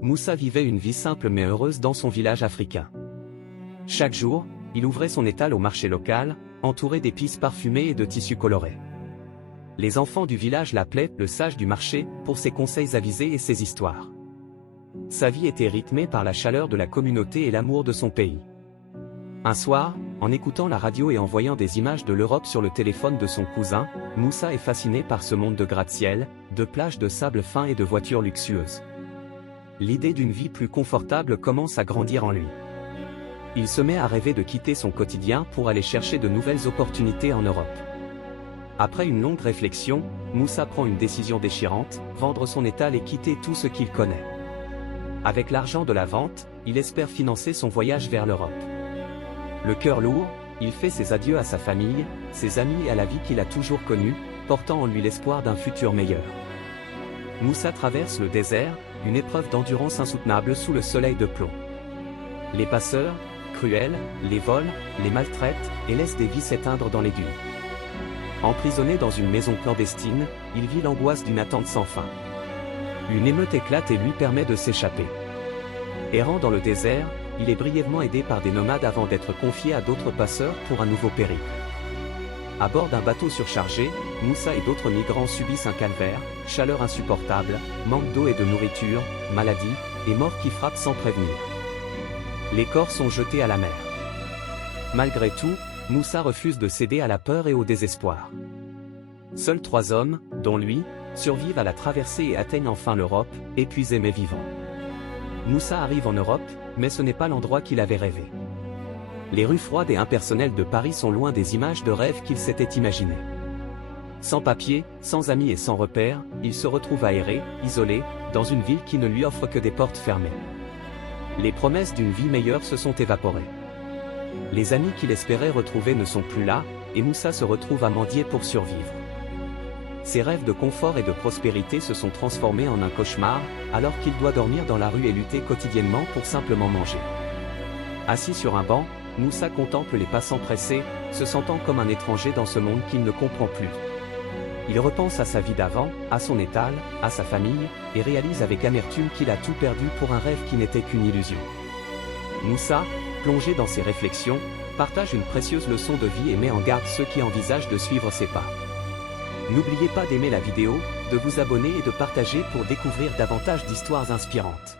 Moussa vivait une vie simple mais heureuse dans son village africain. Chaque jour, il ouvrait son étal au marché local, entouré d'épices parfumées et de tissus colorés. Les enfants du village l'appelaient « le sage du marché » pour ses conseils avisés et ses histoires. Sa vie était rythmée par la chaleur de la communauté et l'amour de son pays. Un soir, en écoutant la radio et en voyant des images de l'Europe sur le téléphone de son cousin, Moussa est fasciné par ce monde de gratte-ciel, de plages de sable fin et de voitures luxueuses. L'idée d'une vie plus confortable commence à grandir en lui. Il se met à rêver de quitter son quotidien pour aller chercher de nouvelles opportunités en Europe. Après une longue réflexion, Moussa prend une décision déchirante, vendre son étal et quitter tout ce qu'il connaît. Avec l'argent de la vente, il espère financer son voyage vers l'Europe. Le cœur lourd, il fait ses adieux à sa famille, ses amis et à la vie qu'il a toujours connue, portant en lui l'espoir d'un futur meilleur. Moussa traverse le désert, une épreuve d'endurance insoutenable sous le soleil de plomb. Les passeurs, cruels, les volent, les maltraitent et laissent des vies s'éteindre dans les dunes. Emprisonné dans une maison clandestine, il vit l'angoisse d'une attente sans fin. Une émeute éclate et lui permet de s'échapper. Errant dans le désert, il est brièvement aidé par des nomades avant d'être confié à d'autres passeurs pour un nouveau périple. À bord d'un bateau surchargé, Moussa et d'autres migrants subissent un calvaire, chaleur insupportable, manque d'eau et de nourriture, maladies, et mort qui frappe sans prévenir. Les corps sont jetés à la mer. Malgré tout, Moussa refuse de céder à la peur et au désespoir. Seuls 3 hommes, dont lui, survivent à la traversée et atteignent enfin l'Europe, épuisés mais vivants. Moussa arrive en Europe, mais ce n'est pas l'endroit qu'il avait rêvé. Les rues froides et impersonnelles de Paris sont loin des images de rêve qu'il s'était imaginées. Sans papier, sans amis et sans repères, il se retrouve aéré, isolé, dans une ville qui ne lui offre que des portes fermées. Les promesses d'une vie meilleure se sont évaporées. Les amis qu'il espérait retrouver ne sont plus là, et Moussa se retrouve à mendier pour survivre. Ses rêves de confort et de prospérité se sont transformés en un cauchemar, alors qu'il doit dormir dans la rue et lutter quotidiennement pour simplement manger. Assis sur un banc, Moussa contemple les passants pressés, se sentant comme un étranger dans ce monde qu'il ne comprend plus. Il repense à sa vie d'avant, à son étal, à sa famille, et réalise avec amertume qu'il a tout perdu pour un rêve qui n'était qu'une illusion. Moussa, plongé dans ses réflexions, partage une précieuse leçon de vie et met en garde ceux qui envisagent de suivre ses pas. N'oubliez pas d'aimer la vidéo, de vous abonner et de partager pour découvrir davantage d'histoires inspirantes.